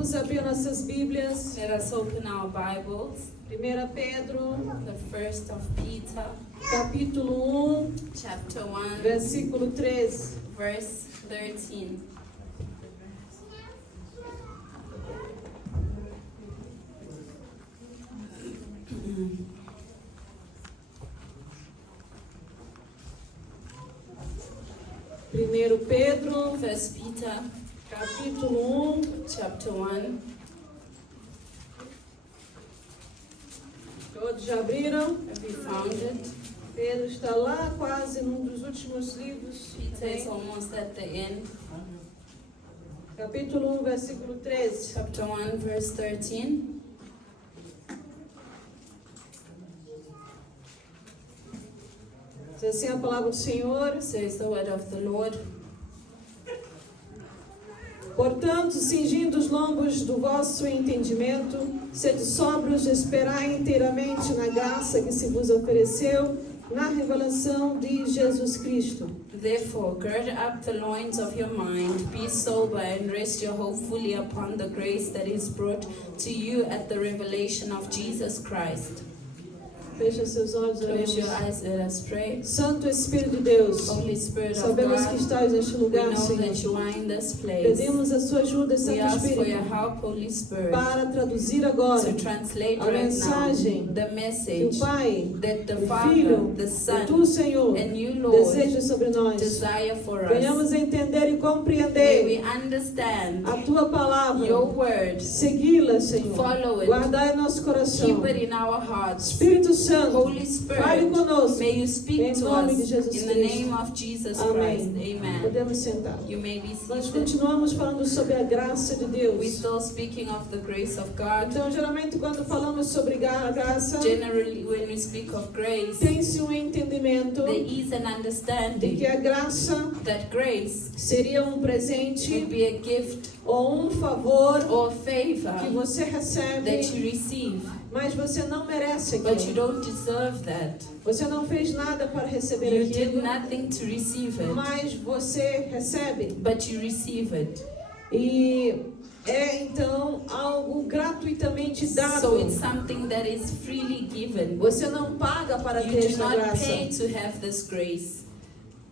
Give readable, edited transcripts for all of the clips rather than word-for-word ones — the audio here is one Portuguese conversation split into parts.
Vamos abrir nossas Bíblias. Let us open our Bibles. 1 Pedro, The first of Peter, capítulo 1, chapter 1, versículo 13. verse 13. Primeiro Pedro, First Peter, capítulo 1, chapter 1. todos já abriram? Have you found it? Pedro está lá quase num dos últimos livros. Peter is almost at the end. Capítulo 1, versículo 13. Chapter 1, verse 13. Diz assim a palavra do Senhor. Says the word of the Lord. Portanto, cingindo os lombos do vosso entendimento, sede sóbrios de esperar inteiramente na graça que se vos ofereceu na revelação de Jesus Cristo. Therefore, gird up the loins of your mind, be sober, and rest your hope fully upon the grace that is brought to you at the revelation of Jesus Christ. Feche seus olhos, Close your oremos. eyes, let us pray. Santo Espírito de Deus, Holy Spirit of sabemos que God, estás neste we lugar, know Senhor. that you are in this place. Pedimos a sua ajuda, We Santo ask for your Espírito, help, Holy Spirit, para traduzir agora to translate a right now mensagem the que message o Pai, that the o Father, Filho the e Son, tu, Senhor, and you, Lord, deseja sobre nós. desire for us. Venhamos a entender e May we compreender understand a tua palavra, your word, segui-la, Senhor, follow it, guardar em nosso coração. keep it in our hearts. Espírito Santo, Holy fale Spirit, conosco. may you speak Em to nome us de Jesus in the Cristo. name of Jesus Amém. Christ. Amen. Podemos sentar. You may be Nós seated. continuamos falando sobre a graça de We're Deus. still speaking of the grace of God. Então, geralmente, quando falamos sobre graça, Generally, when we speak of grace, tem-se entendimento there is an de understanding que a graça that grace seria would presente be a gift ou favor or que favor você that recebe, you receive, mas você não merece but you aquilo. don't deserve that. Você não fez nada para receber You did aquilo, nothing to receive it, mas você recebe. but you receive it. E é então algo gratuitamente So dado. it's something that is freely given. Você não paga para You ter do esta not graça. pay to have this grace.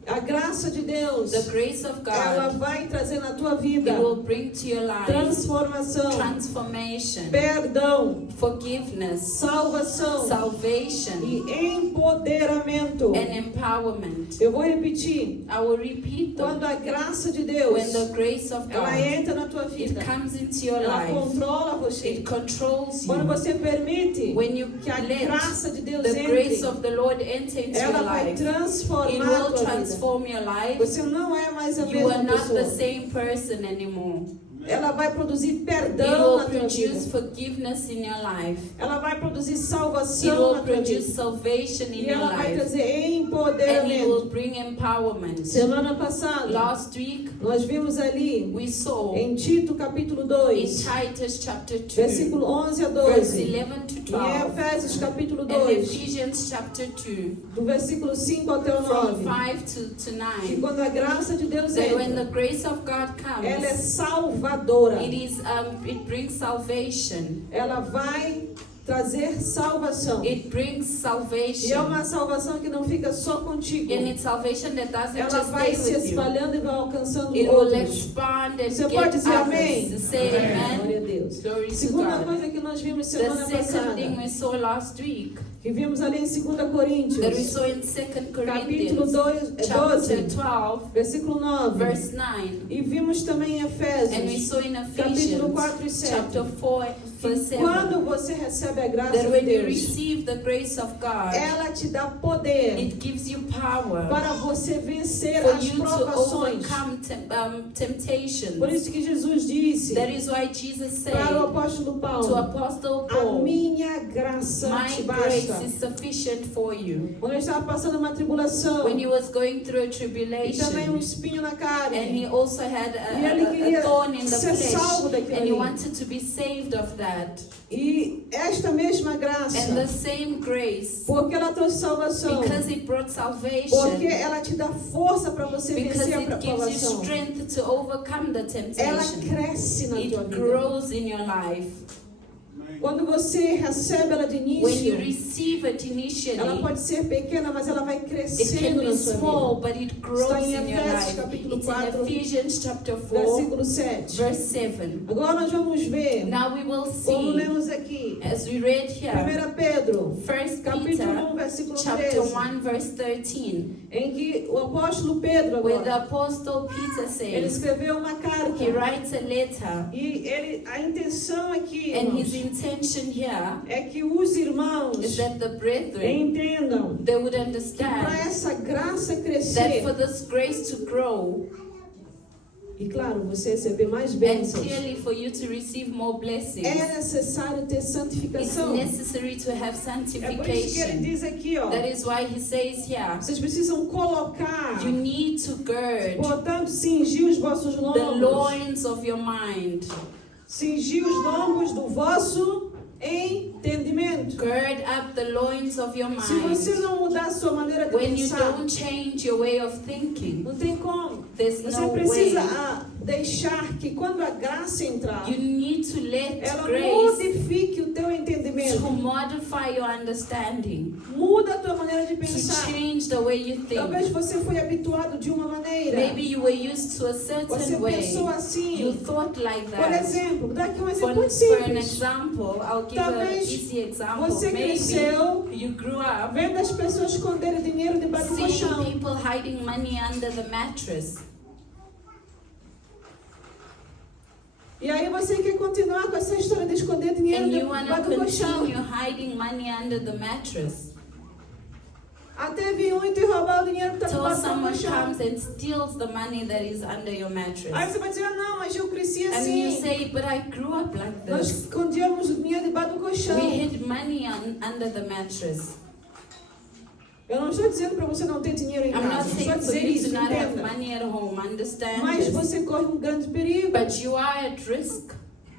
A graça de Deus, The grace of ela God, vai trazer na tua vida it will bring to your life transformação, transformation, perdão, forgiveness, salvação salvation, e empoderamento. and empowerment. Eu vou repetir. I will repeat Quando them. a graça de Deus, When the grace of ela God, entra na tua it vida, comes into your ela life, controla você. it controls Quando you. você permite When you que a let graça de Deus the grace entre, of the Lord enter into ela your vai life, it transformar a will tua vida. transform your life. Você não é mais a You are mesma not the pessoa. same person anymore. Ela vai produzir It perdão will na tua produce vida. forgiveness in your life. Ela vai produzir It salvação will na tua produce vida. salvation in E your ela vai life. trazer And it empoderamento. will bring empowerment. Semana passada, Last week, nós vimos ali we saw em Tito capítulo in 2, Titus chapter 2, versículo 11 a verse 12. 11 to E em 12, Efésios capítulo and 2, Ephesians chapter 2, do versículo 5 até o from 9. 5 to Que 9, quando a graça de Deus that when entra, the grace of God ela é comes, salvadora. it brings salvation. Ela vai trazer salvação. It brings E é salvation. uma salvação que não fica só contigo. And it's salvation that doesn't Ela just vai stay se with you. espalhando e vai alcançando It will outros. expand and Você get pode dizer amém? others. Say amen. Glória a Deus. Glory to Segunda God. coisa que nós vimos The semana second passada, thing we saw last week, que vimos ali em 2 that we Coríntios, saw in 2 capítulo Corinthians, 12, chapter 12, versículo 9. verse 9. E vimos também em And we Efésios, saw in capítulo 4 e Ephesians, 7. chapter 4, verse 7, Quando você recebe a graça that de when you Deus, receive the grace of God, ela te dá poder it gives you power para você vencer for as you to provações. overcome temptations. Por isso que Jesus disse That is why Jesus said para o apóstolo to Paulo: Apostle a Paul, minha graça my te grace grace is sufficient for you. Quando ele estava passando uma tribulação, When he was going through a e também tribulation, espinho na and carne, he also had e ele a queria thorn in the ser salvo flesh, daquilo and he ali. wanted to be saved of that. E esta mesma graça, And the same grace, porque ela trouxe salvação, because it brought porque salvation, ela te dá força para você because vencer a it gives you provação, strength to overcome the ela temptation, cresce na tua it vida. grows in your life. Quando você recebe ela de When you início, receive it ela initially, pode ser pequena, mas ela vai it can crescendo be na sua small, vida. but it grows Está em in your Efésios life. capítulo It's in 4, Ephesians chapter 4, versículo 7. verse 7. Agora nós vamos ver, Now we will como see, lemos aqui, as we read here, 1 Pedro, 1 capítulo Peter 1, versículo chapter 13, 1, verse 13, em que o apóstolo Pedro where the agora, Apostle Peter ele says, escreveu uma carta, he writes a letter, e a intenção aqui, and his irmãos, intention here é que os irmãos is that the brethren, entendam they would que para understand essa graça that crescer, for this grace to grow, e claro, você receber mais and bênçãos, clearly for you to receive more é blessings, necessário ter it's santificação. necessary to have É por isso que ele sanctification. diz aqui, ó, That is why he says here, vocês precisam colocar, you need to gird portanto, cingir os vossos the lombos, loins of your mind. cingir os lombos do vosso entendimento. Gird up the loins of your Se você mind. não mudar a sua maneira de When you pensar, don't change your way of thinking, não tem como. there's Você no precisa way. deixar que quando a graça entrar, You need to let ela grace modifique o teu to entendimento. modify your understanding, Muda a tua maneira de to pensar. change the way you Talvez think. você foi habituado de uma maneira. Maybe you were used to a Você certain way. pensou You assim. thought like Por that. exemplo, dá aqui um For exemplo muito an simples. example, I'll give an Talvez easy example. você Maybe cresceu you grew up vendo as pessoas esconderem dinheiro debaixo do seeing colchão. people hiding money under the mattress. E aí você quer continuar com essa história de esconder dinheiro And you want debaixo to do colchão. continue hiding money under the mattress. Até vir um e te roubar o dinheiro que está Till debaixo do someone colchão. comes and steals the money that is under your Aí mattress. você vai dizer, não, mas eu cresci And you assim. say, but I grew up like Nós this. escondíamos o dinheiro debaixo do colchão. We hid money under the mattress. Eu não estou dizendo para você não ter dinheiro em I'm not casa. Estou saying a for dizer you isso, to not have entenda. money at home, understand Mas this. você corre um grande perigo. But you are at risk.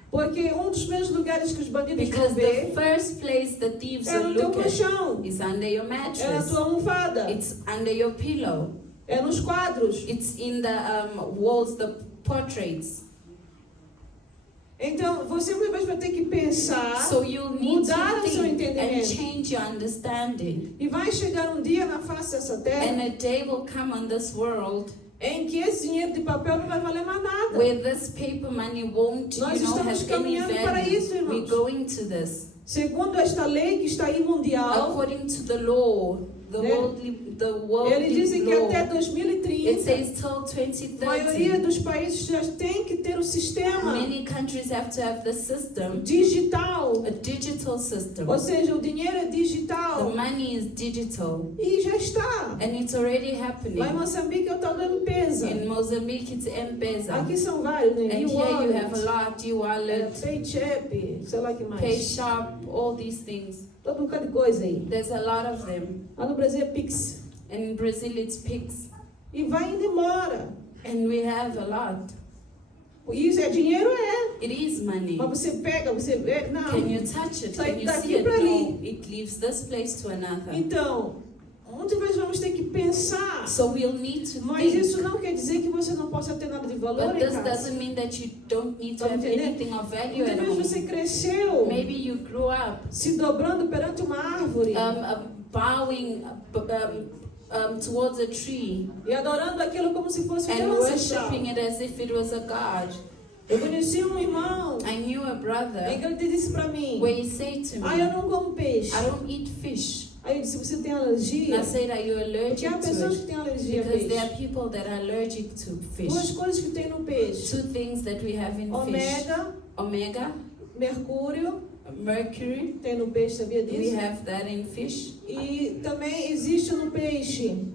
Porque um dos primeiros lugares que os bandidos vão Because the ver first place the thieves é will no teu look at colchão, is under your é na mattress. tua almofada, It's under your pillow. é nos quadros. It's in the walls, the portraits. Então, você muitas vezes vai ter que pensar So you need mudar to o seu think and entendimento. change your understanding. E vai chegar um dia na face dessa And terra a day will come on this world em que esse dinheiro de papel não vai valer mais nada. where this paper money won't, Nós estamos have any caminhando para isso, value. We're irmãos. going to this. Segundo esta lei que está aí mundial, According to the law, the Né? worldly ele diz que law, até it 2030, says till a maioria 2030, dos países já tem que ter o sistema many countries have to have the system, digital. a digital system. Ou seja, o dinheiro é The digital. money is digital, E já está. and it's already Lá em happening. Moçambique é o tal do M-Pesa. In Mozambique, it's M-Pesa. Aqui são vários, né? And here you have a E-wallet, lot, e-wallet, Paychap, sei lá o que mais. PayShop, all these things. Todo um bocado de coisa aí. There's a lot of them. Lá no Brasil é Pix. And in Brazil, it's Pix. E vai indo embora. And we have a lot. Isso é dinheiro, é. It is money. Mas você pega, você vê. Não. Can you touch it? Sai Can you daqui see it? pra ali. No, it leaves this place to another. Então, muitas vezes vamos ter que pensar. So we'll need to Mas think. isso não quer dizer que você não possa ter nada de valor But em this casa. doesn't mean that you don't need to Tá have entendendo? anything of value Muitas at vezes home. você cresceu Maybe you grew up se dobrando perante uma árvore bowing towards a tree e adorando aquilo como se fosse um and Deus ancestral. worshiping it as if it was a god. Eu conheci um irmão I knew a em brother que ele disse para mim: where he said to ah, eu me, não como peixe. I don't eat fish. Aí eu disse: você tem And alergia? I said, are you Porque allergic há to pessoas it? que têm alergia a Because there peixe. are people that are allergic to Duas fish. coisas que tem no peixe: Two things that we have in fish. ômega, Omega, mercúrio, mercury, tem no peixe, sabia we disso? have that in fish. E também existe no peixe,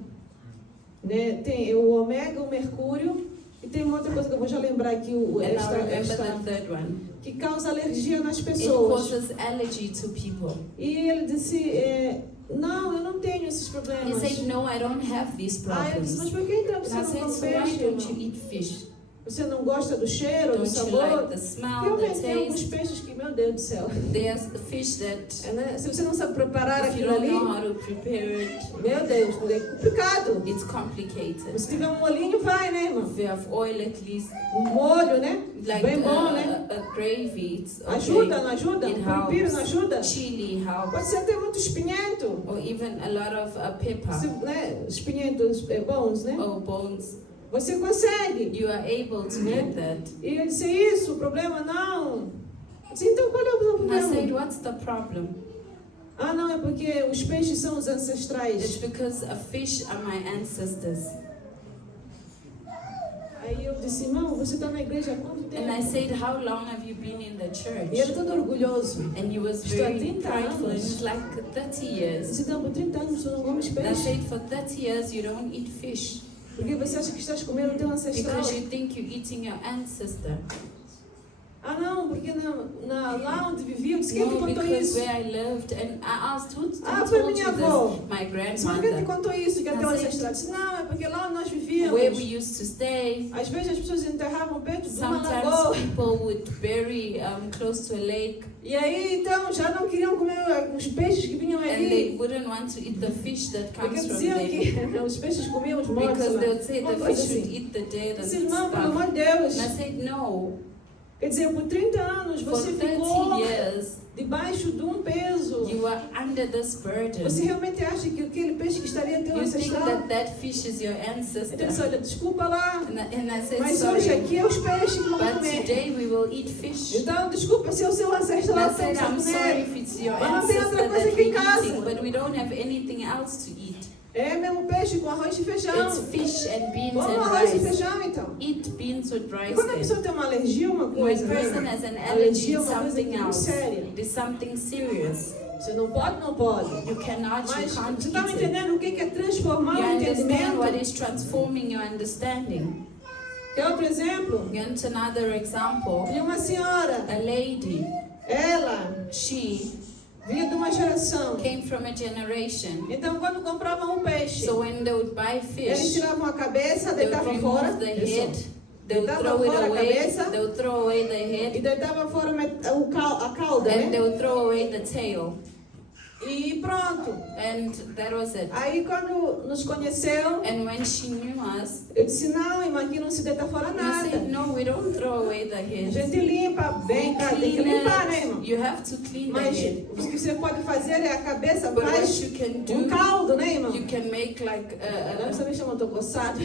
né? Tem o ômega, o mercúrio E tem uma outra coisa que eu vou já lembrar aqui, And now remember the third one. que causa alergia nas It pessoas. causes allergy to people. E ele disse, não, eu não tenho esses He problemas. said, no, I don't have these Aí eu disse, mas problems. por que então And você I não said, come so why peixe? don't you Irmão? eat fish? Você não gosta do cheiro, do Don't you sabor? like the smell, the Realmente tem alguns taste? peixes que, meu Deus do céu. There's fish that, Né? Se você não sabe preparar if you aquilo don't ali, know how to prepare it, meu Deus, é complicado. it's complicated. Se tiver um molhinho, vai, né, irmão? If you have oil, at least Um molho, né? like Bem bom, né? a gravy, it's Ajuda, não okay. ajuda? It Um pepino não helps. ajuda? Chili Pode helps, ser até muito espinhento. or even a lot of pepper Se, né? Espinhentos bons, né? or bones. Você consegue. You are able to get that. E eu disse, isso, o problema não. Eu disse, então qual é o And I said, problema? what's the problem? Ah, não, é porque os peixes são os It's ancestrais. because a fish are my ancestors. Aí eu disse, irmão, você está na igreja há quanto tempo? And I said, how long have you been in the E ele church? todo orgulhoso. And he was Estou há very 30 prideful. And anos. it's like 30 Eu years. disse, então, por 30 anos tu não comes And I peixe. said, for 30 years you don't eat fish Porque você acha que estás comendo o teu ancestral. because you think you're eating your ancestor. Ah, não, porque lá onde vivia, eu disse, quem te No, contou because isso? where I lived, and I asked, who Ah, foi told minha you avó. this? My Disse, mas quem te grandmother. contou isso, que é teu Mas aí- ancestral? Eu disse, não, é porque lá onde nós Where vivíamos, we used to stay, às vezes as pessoas enterravam perto de uma sometimes lagoa. people would bury close to a lake, E aí, então, já não queriam comer os peixes que vinham and ali. they wouldn't want to eat the fish that Porque comes from diziam there. que os peixes comiam os mortos Because lá. they would say Uma the coisa fish should assim. eat the dead Eu and disse, irmão, pelo amor stuff. de Deus. And I said, no, Quer dizer, por 30 anos for você 30 ficou years, debaixo de um peso. you are under this burden. Você realmente acha que aquele peixe que estaria teu You think ancestral? that that fish is your Então, ancestor. ele disse, olha, desculpa lá, And I said, mas hoje sorry, aqui é os peixes que vão but comer. today we will eat fish. Então, desculpa se é o seu And ancestral I que said, I'm você sorry comer. if it's your Mas não tem outra ancestor coisa that aqui em we're casa. eating, but we don't have anything else to eat. É mesmo peixe com arroz e feijão. It's fish and beans Vamos and arroz e rice. feijão, então. Eat beans with E rice quando a then. pessoa tem uma alergia, uma When a coisa, person né? has an allergy, Alergia é it's uma coisa something muito else. séria. It is something serious. Você não pode, não pode. You cannot, you Mas can't você está me eat it. entendendo o que é transformar You o understand what entendimento? is transforming your understanding. Quer outro exemplo? You want another example? De uma senhora, A lady, ela she vinha de uma geração. came from a generation. Então, quando compravam um peixe, So when they would buy eles fish, tiravam a cabeça, they would deitavam fora, remove the head, they would Deitava throw it fora a away, cabeça. they would throw away the e head, deitavam fora a cauda, and they né? would throw away the tail. E pronto. And that was it. Aí, quando nos conheceu, And when she knew us, eu disse, não, irmã, aqui não se deita fora we nada. said, no, we don't throw away the A head. gente limpa bem, We cara, tem que clean limpar, né, it. irmão? You have to clean the Mas head. o que você pode fazer é a cabeça But what faz you can um do, caldo, né, irmão? you can make like Agora você me chama, eu tô coçado.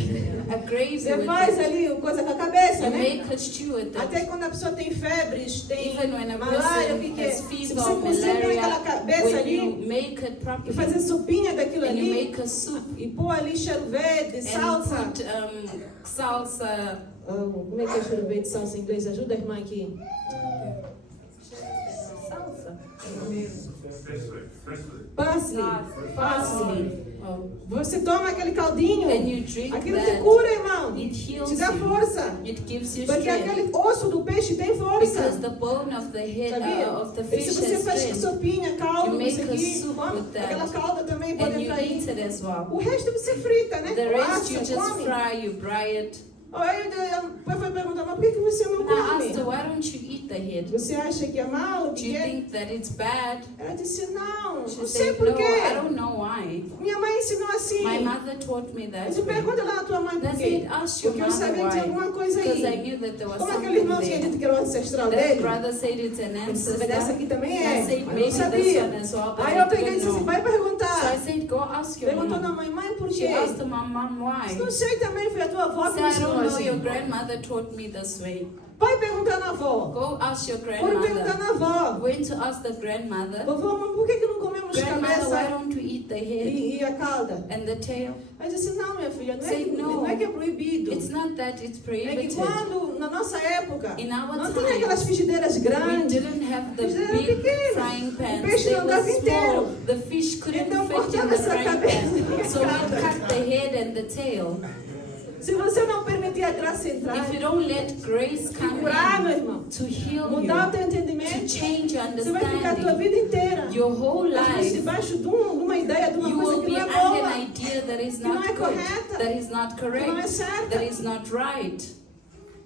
a gravy Você with faz it. ali coisa com a cabeça, You né? make a stew with Até it. quando a pessoa tem febres, tem Even when a malária, o person que é? has Se fever você or conseguir aquela malaria, cabeça when ali you make it e properly, fazer sopinha daquilo and you ali make a soup, e pôr ali cheiro verde, and salsa. put salsa, Como é que é cheiro verde, salsa em inglês? Ajuda a irmã aqui. salsa, Parsley. parsley. Oh. Você toma aquele caldinho, And you drink aquilo te that. cura, irmão. It Te heals dá you. força. It gives you Porque strength. aquele osso do peixe tem força. Because the bone of the head Sabia? of the E fish se você has faz strength, sopinha, caldo, You make isso a aqui, soup bom, with that. aquela calda também pode and you entrar eat aí. it as well. O resto você frita, né? The rest you Assa, just come. fry, you fry it. Aí depois foi perguntar, mas por que você não Now I asked her, come? why don't you eat the head? Você acha que é mal? Do Que you é? think that it's bad? Ela disse, não, She não sei said, por no, quê. I don't know why. Minha mãe ensinou assim. My mother taught me Eu that disse, way. pergunta lá na tua mãe And por I quê. said, ask your Porque eu mother sabia que tinha why. alguma coisa Because I aí. knew that there was Como aquele something irmão tinha there. dito que era o ancestral That dele. brother said it's an Eu disse, mas essa ancestor. aqui também I é. said, Mas não maybe this sabia. one as well, but Aí I eu peguei e didn't disse assim, know. vai So I perguntar. said, go ask your Perguntou na mom. mãe, mãe, por She quê? asked my mom why. Não sei também, foi a tua avó que So me I ensinou don't know, your assim. grandmother taught me this way. Vai perguntar na avó. Go ask your Pode perguntar grandmother. na avó. Went to ask the grandmother. Vovó, mas por que não comemos Grandmother, why cabeça don't you eat the head e a cauda? and the tail? Aí disse, não, minha filha, não é, Say que, no. não é que é proibido. It's not that it's É que prohibited. quando, na nossa época, In our não tinha aquelas times, frigideiras we grandes. didn't have the Eles eram big pequenos. frying O pans. peixe They não were dava inteiro. small. The fish couldn't Então fit in cortava the essa frying cabeça pan. e a So we cauda. cut the head and the tail. Se você não permitir a graça entrar If you don't let grace e come curar, meu in irmão, to heal mudar o you, teu to entendimento, change your você vai ficar a tua understanding, vida inteira your whole às vezes life, debaixo de uma ideia, de uma you coisa will que be não é under boa, an idea that is que não not é good, correta, that is not que não é correct, certa. that is not right.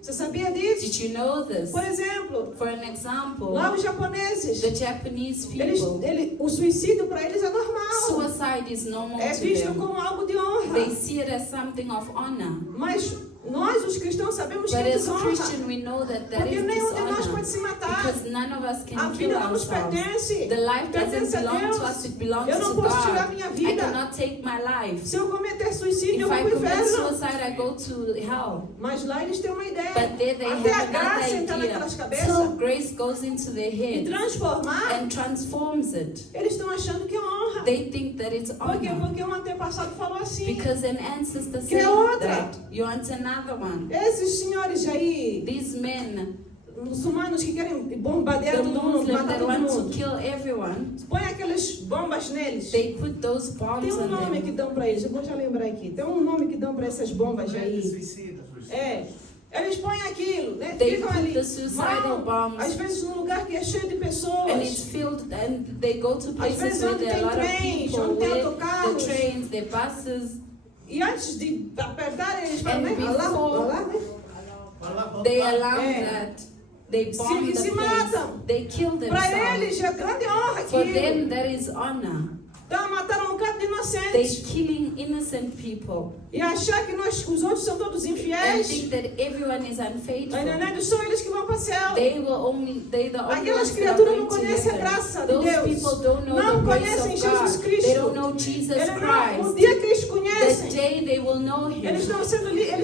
Você sabia disso? Did you know this? Por exemplo, For an example, lá os japoneses, the Japanese eles, people, o suicídio para eles é normal. suicide is normal É to visto them. como algo de They honra. see it as something of honor. Mas nós, os cristãos, sabemos que But é as desonra. Christian, we know that that Porque is nenhum de nós dishonor. pode se matar. Because none of us A can vida kill não nos ourselves. pertence. The life Pertence doesn't a belong to Deus. us, it belongs Eu não to posso tirar God. minha I vida. cannot take my life. Se eu cometer suicídio, eu If vou I para o commit inferno. suicide, I go to hell. Mas lá eles têm uma ideia. But there they Até a have graça another entra idea. naquelas Till cabeças grace goes into their e head transformar. and transforms it. Eles estão achando que é honra. They think that it's Por quê? honor. Porque um antepassado falou assim. Because an ancestor Que é said outra. that. You want another one. Esses senhores aí, These men, muçulmanos que querem bombardear the todo mundo, Muslims matar that todo want to mundo, kill everyone, põe aquelas bombas neles. they put those Tem bombs um on nome que them. dão para eles, eu vou já lembrar aqui. Tem um nome que dão para essas bombas aí. Suicida. É. Eles põem aquilo, né? They Ficam put ali. the suicidal Vão, bombs. às vezes num lugar que é cheio de And it's pessoas. filled, and they go to places vezes where onde there are a tem lot of trens, people, onde tem where autocarros. the trains, the buses, E antes de apertarem, eles falam, And né? Alá, before- alá, né? they allow É. that. They bomb Se the place. matam. They kill Para themselves. eles é grande honra For aquilo. them, that is honor. Então mataram um bocado de They're inocentes. killing innocent people E achar que os outros são todos and infiéis. think that everyone is unfaithful. Ainda são eles que vão para o céu. They the only Aquelas ones that are criaturas não going to conhecem a heaven. graça de Those Deus. people don't know Não the grace conhecem of Jesus God. Cristo. They don't know Jesus Eles não, o Christ. dia que eles The conhecem, day they will know Him. eles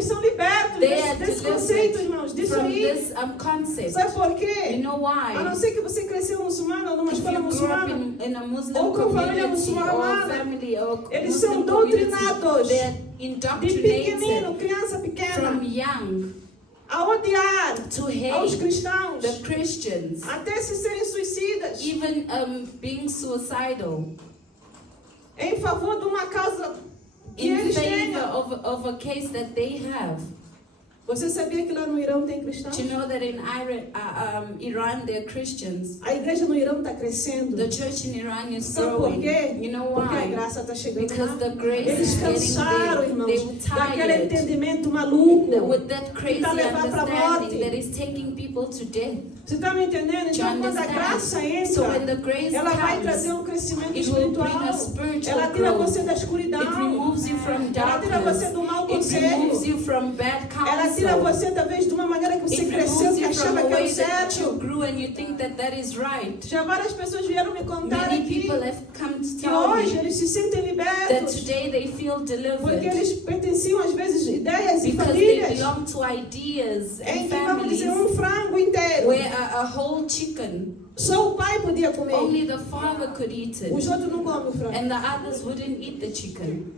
são libertos They are desse conceito, delivered irmãos, disso from aí. this concept. Sabe por You quê? know A não why? ser que você cresceu muçulmano ou numa If escola you grew up muçulmana, in a Muslim ou com família community or muçulmana, family or eles Muslim são community, doutrinados they're de indoctrinated pequenino, criança from pequena, young a odiar to aos hate cristãos, the Christians, até se serem suicidas, even being suicidal em favor de uma causa que in eles favor tenham. of a case that they have. Você sabia que lá no Irão tem cristãos? Do you know that in Iran they're Christians? A igreja no Irão está crescendo. The church in Iran is Sabe por growing. quê? You know Porque a why? graça está chegando Because lá. the grace Eles is getting cansaram, there. irmãos, They were daquele tired entendimento maluco. with that crazy Tá levar pra morte. understanding that is taking people to death. Você está me entendendo? Do you Então, quando a understand? graça So when entra, the grace ela vai comes, trazer um crescimento it will bring espiritual. a spiritual Ela tira growth. você da escuridão. It removes you from Ela tira darkness. você do mau It removes conselho. you from bad Ela tira counsel. você, talvez, de uma maneira que você It cresceu, removes que you from achava a que era way that you certo. grew and you think that that is right. Já várias pessoas vieram me contar Many aqui people have come to que tell hoje me eles se sentem that libertos. today they feel Porque delivered eles pertenciam, às vezes, ideias e because they famílias belong to ideas em and que, vamos dizer, families um frango inteiro. where a whole chicken, Só o pai podia comer. only the father could eat Os it outros não comem o frango. and the others wouldn't eat the chicken.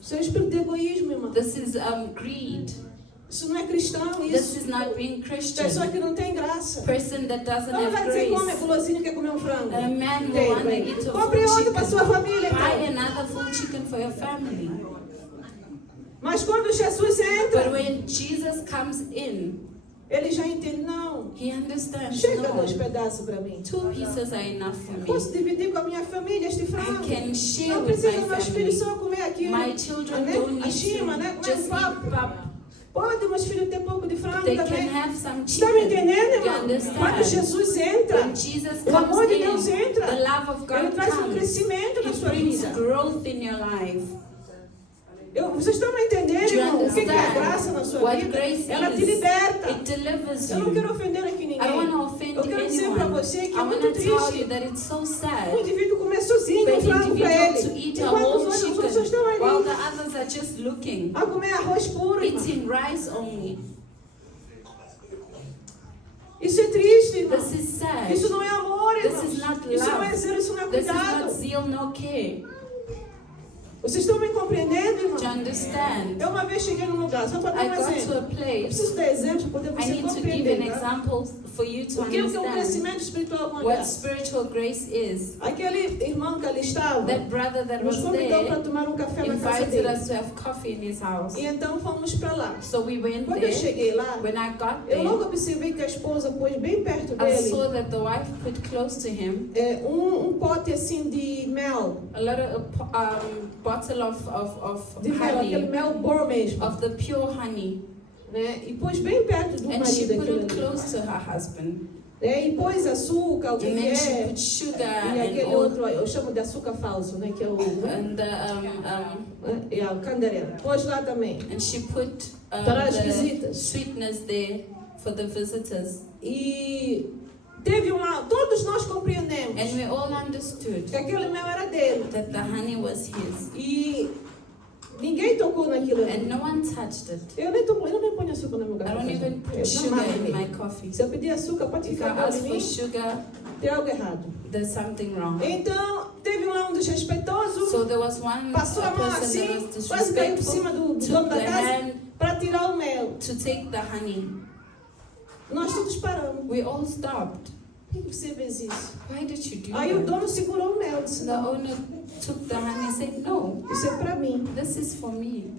Isso é espírito de egoísmo, irmão. This is greed. Isso não é cristão, This isso. is not being Christian. Pessoa que não tem graça. Person that doesn't Não vai have dizer que come grace. gulosinho quer comer um frango. A man will Tem, want to bem. eat a Compre full outro para sua chicken. família, Buy então. another full chicken for your family. Mas quando Jesus But entra, when Jesus comes in, ele já entende, não. he understands, Chega no, 2 pedaços para mim. 2 pieces are enough for me. Posso dividir com a minha família este I frango. can share Não with precisa my meus filhos family. só comer aquilo. My children né? don't A need chima, né? to Como é just que fala? eat pap. Pode meus filhos ter pouco de frango They can também. have some Está me chicken. entendendo, You irmão? Quando understand? Jesus entra, When Jesus o amor de Deus comes in, entra. the love of Ele God traz um comes. crescimento na It sua brings vida. growth in your life. Vocês estão me entendendo, Do you irmão? O que é a understand graça na sua what vida? grace Ela te is? liberta. It delivers Eu não quero you. ofender aqui I don't want to ninguém. offend Eu quero dizer para anyone. você que I é want muito to tell you triste. that it's so O sad indivíduo come sozinho for um an frango para individual to ele. eat a Enquanto os whole outros chicken estão while ali the others are just looking, a comer arroz puro, irmão. eating rice only. Isso é triste, irmão. This is sad. Isso não é amor, This irmão. is not Isso não é love. zelo, isso não é This is not cuidado. zeal, no care. Vocês estão me compreendendo, irmão? Do you understand? Eu uma vez cheguei num lugar, só para dar I um got to exemplo. a Eu place. preciso dar exemplos para poder I você need to give compreender. an Tá? example for you to O que é o understand crescimento espiritual what acontece? spiritual grace is. Aquele irmão que ali estava That brother that nos was convidou para there tomar um café na casa invited dele. us to have coffee in his house. E então fomos para lá. So we went Quando eu there. cheguei lá, When I got eu there, logo observei que a esposa pôs bem perto I dele saw that the wife put close to him um pote assim de mel. a little bottle of De mel, aquele honey, mel bom mesmo. of the pure honey, Né? E pôs bem perto do and she marido put aquilo it ali. close to her husband. E pôs açúcar, o que And then she é. put sugar E and aquele all, outro, eu chamo de açúcar falso, né? Que é o, and o candereiro. Pôs lá também. and she put Para as the visitas. sweetness there for the visitors. E teve todos nós compreendemos And we all understood que aquele mel era dele. that the honey was his, E ninguém tocou naquilo ali. and no one touched it. Eu nem ponho açúcar no meu I café. don't even Eu put não sugar mato in mesmo. my coffee. Se eu pedir açúcar, pode If I ficar ask em for mim, sugar, tem algo errado. there's something wrong. Então, teve lá um desrespeitoso, So there was one passou a mão person assim, that was quase caiu por disrespectful, cima do took dono the da casa hand para tirar o mel. to take the honey. Nós todos paramos. We all stopped. Por que você fez isso? Why did you do Aí o that? dono segurou o mel, disse, The não, owner took the honey and said, no, isso é para mim. this is for me.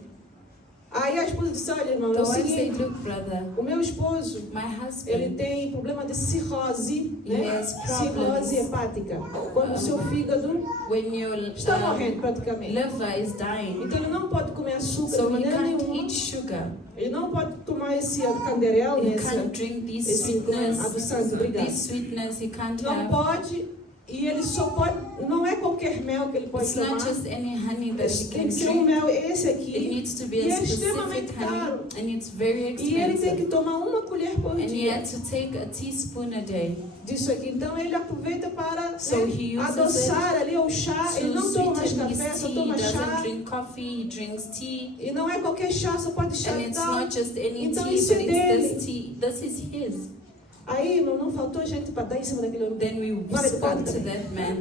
Aí a esposa disse, olha irmão, é The o wife said, seguinte, look brother, o meu esposo, my ele husband, tem problema de cirrose, He né? has problems. Cirrose hepática. Quando o seu fígado when your está morrendo praticamente. liver is dying, Então ele não pode comer açúcar so de you maneira can't nenhuma. eat sugar. Ele não pode tomar esse canderel, You né? can't drink these esse sweetness. adoçante, obrigado. This sweetness he can't Não have. pode, e ele só pode, não é qualquer mel que ele pode It's tomar. not just any honey that he Tem can que ser um drink. mel esse It aqui. needs to be E a é extremamente specific honey, caro. and it's very E ele tem expensive. que tomar uma colher por And he dia had to take a teaspoon a day. disso aqui. Então ele aproveita para So he uses adoçar ali o chá. Ele To não toma mais sweeten his café, só tea. He toma doesn't chá. drink coffee, he drinks tea. E não é qualquer chá, só pode chá And e it's tal. not just any Então tea, isso é but dele. it's this tea. This is his. Aí, irmão, não faltou gente para dar em cima daquele homem. Then we Fora do spoke quadro to também. that man.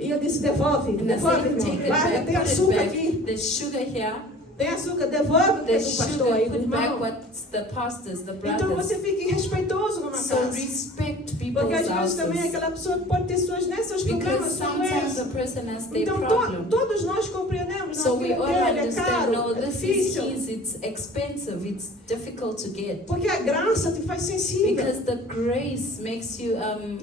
E eu disse, devolve, And I devolve, said, irmão. take it Guarda, back, tem put it açúcar back. aqui. There's sugar here. Tem açúcar, devolve, que é There's do pastor sugar. aí, do Put back irmão. what's the pastors, the Então brothers. você fica irrespeitoso numa So casa. respect Porque people's às vezes também houses. aquela pessoa pode ter seus problemas, Because sua sometimes doença. the person has their Então problem. todos nós compreendemos, So não, we aquilo all dele é understand, caro, no, é this is difícil. his, it's expensive, it's difficult to get. Porque a graça te faz sensível, Because the grace makes you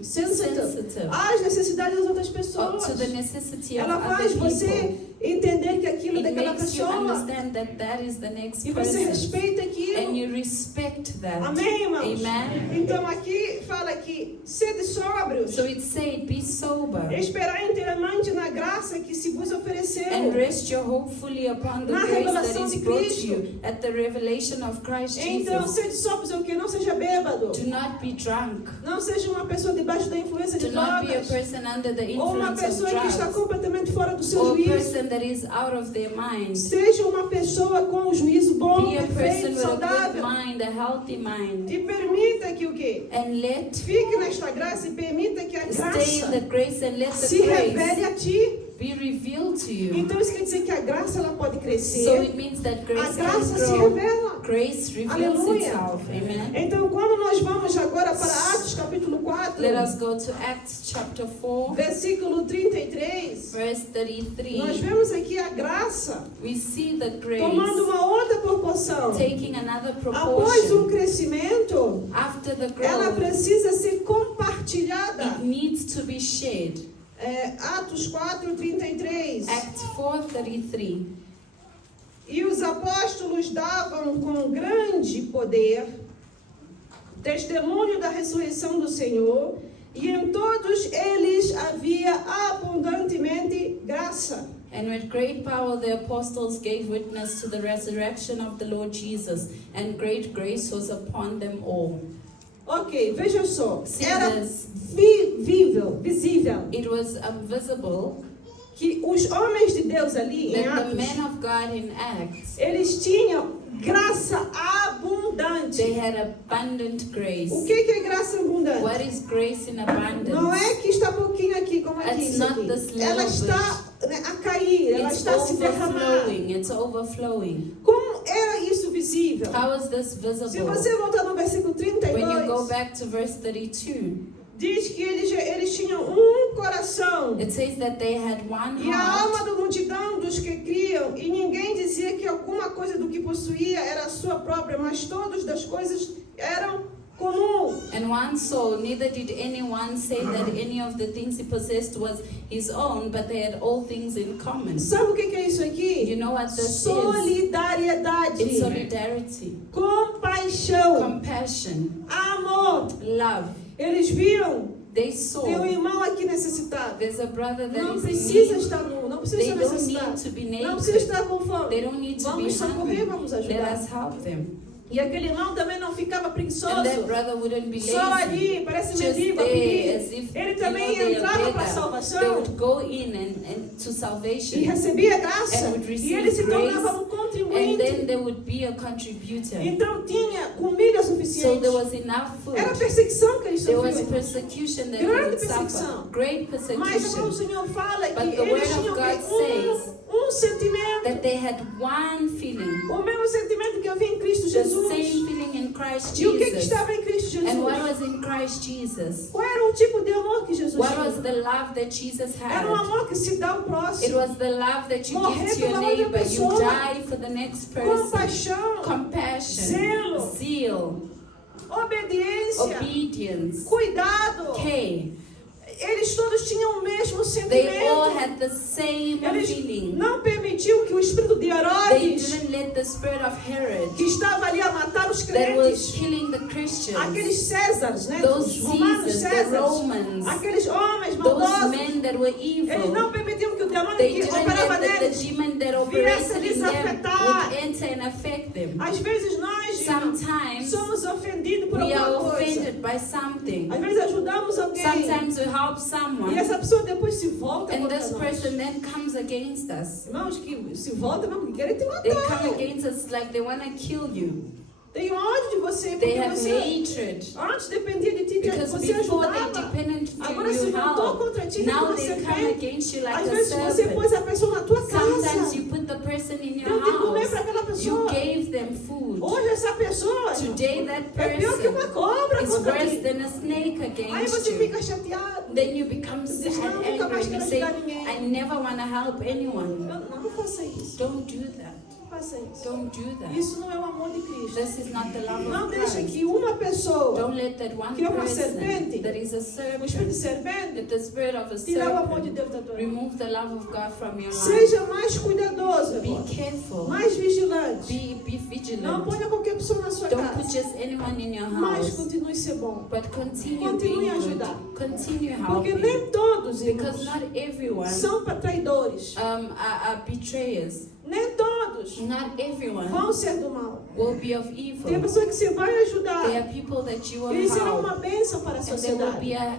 sensitive às necessidades das outras up pessoas. to the necessity of Ela other faz people. você entender que aquilo é It daquela makes you pessoa. understand that that is the next E você person. respeita And aquilo. you respect that. Amém, irmãos? Amen. Então aqui fala que sede sóbrios, So it said, be sober esperar inteiramente na graça que se vos ofereceu. and rest your hope fully upon the Na grace that revelação is de brought to Cristo. you at the revelation of Christ Então, Jesus. sede sóbrios é o que? Não seja bêbado. Do not be drunk. Não seja uma pessoa debaixo da influência de Do not be a drogas. person under the Ou uma influence of pessoa que está drugs. completamente fora do seu Or a juízo. person that is out of their mind. Seja uma pessoa com um juízo bom, Be a person perfeito, with a good saudável. mind, a healthy mind. E permita que o quê? And let Fique nesta graça e permita que a stay in graça the grace and let se the grace revele a ti. be revealed to you. Então isso quer dizer que a graça ela pode So crescer. it means that A grace graça can se grow. revela. Grace reveals Aleluia. itself. Amen. Então quando nós vamos agora para Atos capítulo 4, Let us go to Acts chapter 4, versículo 33, verse nós 33. vemos aqui a graça We see the grace tomando uma outra proporção. taking another Após um proportion. crescimento, After the ela growth, precisa ser compartilhada. it needs to be shared. Atos 4, 33. Acts 4:33. E os apóstolos davam com grande poder testemunho da ressurreição do Senhor, e em todos eles havia abundantemente graça. And with great power the apostles gave witness to the resurrection of the Lord Jesus, and great grace was upon them all. Ok, veja só. See Era this. visível, It was visible que os homens de Deus ali em that the Atos, men of God in Acts, eles tinham graça abundante. they had abundant grace. O que é graça abundante? What is grace in Não abundance? é que está pouquinho aqui, como aqui. It's Isso not aqui. this little Ela está, né, a cair fluir, ela It's está a se derramar. overflowing. It's overflowing. Como era isso visível? How is this Se visible? você voltar no versículo When you go 32, back to verse 32, diz que eles tinham um coração. it says that they had one E a alma heart, da multidão dos que criam, e ninguém dizia que alguma coisa do que possuía era sua própria, mas todas das coisas eram comum. and one soul. Neither did anyone say that any of the things he possessed was his own, but they had all things in common. Sabe o que é isso aqui? You know what this is? Solidariedade, It's solidarity, compaixão, compassion, amor. love. Eles viram, They tem um saw irmão aqui necessitado. there's a brother that Não is in precisa need. estar nu, não precisa They estar don't necessitado. need to be Não naked. precisa estar com fome. They don't need to be Vamos socorrer, hungry. vamos Let ajudar. us help them. E aquele irmão também não ficava And that preguiçoso. brother wouldn't be Só lazy. ali, parece Just mendigo a there, pedir. as if Ele you know, também they entrava are para a better. They salvação would go in and to e salvation, recebia graça. and would E receive ele se grace, tornava um and contribuinte. then there would be a contributor. Então tinha comida So suficiente. there was enough food. Era a perseguição que eles There was sofriam. persecution that they Grande would suffer. perseguição. Great Mas persecution. o Senhor fala que But the eles word of tinham God says um sentimento. That they had one feeling, O mesmo sentimento que havia em Cristo the Jesus. same feeling in Christ E o que Jesus. estava em Cristo And what Jesus? was in Christ Jesus? Qual era o tipo de amor que Jesus What was tinha? the love that Jesus Era um had? amor que se dá ao It próximo. was the love that you Morrer give to your pela outra neighbor. You pessoa. die for the next person. Compaixão, Compassion, Zelo. zeal, obediência, obedience, cuidado. care. Eles todos tinham o mesmo They all sentimento. had the same Eles feeling. não permitiu que o espírito de They Herodes, didn't let the spirit of Herod que estava ali a matar os that was crentes, killing the Christians, aqueles Césares, né? those Os romanos Caesars, the Césares, Romans, aqueles homens those maldosos, men that were eles evil, não permitiam que o demônio they que didn't operava let the neles demon that viesse operated lhes in them afetar. would enter and affect them. Às vezes nós Sometimes somos ofendidos por we are alguma coisa. offended by something. Às vezes ajudamos alguém Sometimes we help e someone, essa pessoa depois se volta and contra this nós. person then comes against us. Irmãos que se voltam mesmo, que querem te They matar. come against us like they want to kill you. Tem ódio de você They porque have você hatred. antes dependia de ti, Because você before they ajudava. depended on Agora se you voltou help. contra ti, Now como they come serpente. against you like Às a vezes você serpent. pôs a pessoa na tua Sometimes casa. you put the person in your Deu de comer para house. aquela You pessoa. gave them food. Hoje essa pessoa Today that é pior que uma person cobra is contra worse ti. than a snake Aí against você you. fica chateado. Then you become sad Diz, "Não, and nunca mais angry. You quero say, ajudar ninguém." I never want to help anyone. Não faça isso. Don't do that. Não faça isso. Don't do that. Isso não é o amor de Cristo. This is not the love Não of deixe Christ. que uma pessoa, Don't let that one que é uma person serpente, that is a o espírito de serpent, serpente, that the spirit of a tirar o amor de serpent, Deus da tua vida. remove the love of God from your life. Seja mais cuidadoso, Be agora. careful. Mais vigilante. Be Não vigilant. ponha qualquer pessoa na sua Don't put casa. just anyone in your Mas house, continue a ser bom. but continue Continue being a good. ajudar. Continue Porque helping. nem todos, Because irmãos, not everyone são traidores. are betrayers. Nem todos Not everyone vão ser do mal. will be of Tem evil. pessoa que você vai There ajudar. are people that you will Eles serão help, uma bênção para a and they will sociedade. be a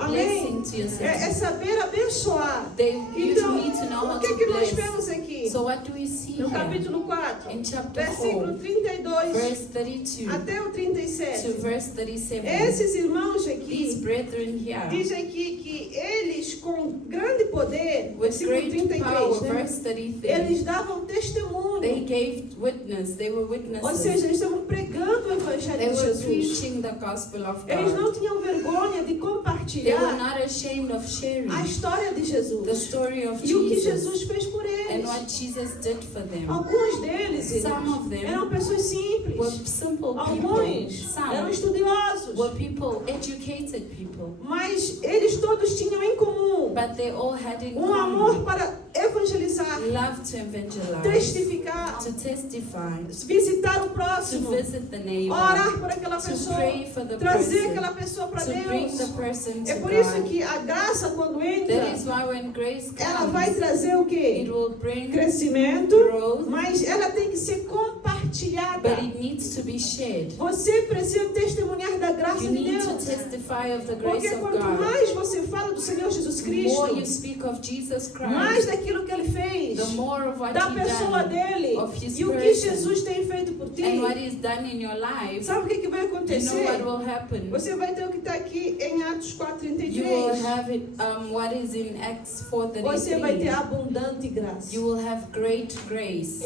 Amém? blessing to your É society. saber abençoar. You Então, need to know how o que to que nós bless. vemos aqui? So what do we see No here? capítulo 4, In chapter versículo 4, 32 verse 32 até o to 37. verse 37. Esses irmãos These aqui, brethren here, diz aqui que eles com grande poder, with versículo great 33, power, né? verse 33, Eles davam testemunho. they gave witness. They were Ou witnesses. seja, eles estavam pregando o They Evangelho de were Jesus. preaching the gospel of Eles God. não tinham vergonha de They were compartilhar not ashamed of sharing a história de the Jesus story of e o que Jesus Jesus fez por and eles. what Jesus did for them. Alguns deles, Some irmãos, of them eram pessoas simples. were simple people. Alguns eram Some estudiosos. were people, educated people. Mas eles todos tinham em comum But they all had in um amor common para evangelizar, love to evangelize, testificar, to testify, visitar o to próximo, visit the neighbor, orar por aquela to pessoa, pray for the trazer person, aquela pessoa para to bring the Deus. person to É por isso God. que a graça, quando entra, That is why when grace ela vai comes, trazer o it quê? will bring Crescimento, growth, mas ela tem que ser compartilhada. but it needs to be shared. Você precisa testemunhar da graça graça You de need to Deus. testify of the Porque grace of quanto God. mais você fala do Senhor Jesus The more you Cristo, speak of Jesus mais Christ, daquilo que Ele fez, the more of what da He pessoa done, dele of His e o que person, Jesus tem feito por ti. and what He's done in your life. Sabe o que vai You know what acontecer? will happen? Você vai ter o que está aqui em Atos You will 4:33. have it. What is in Acts Você vai ter 4:33. abundante graça. You will have great grace.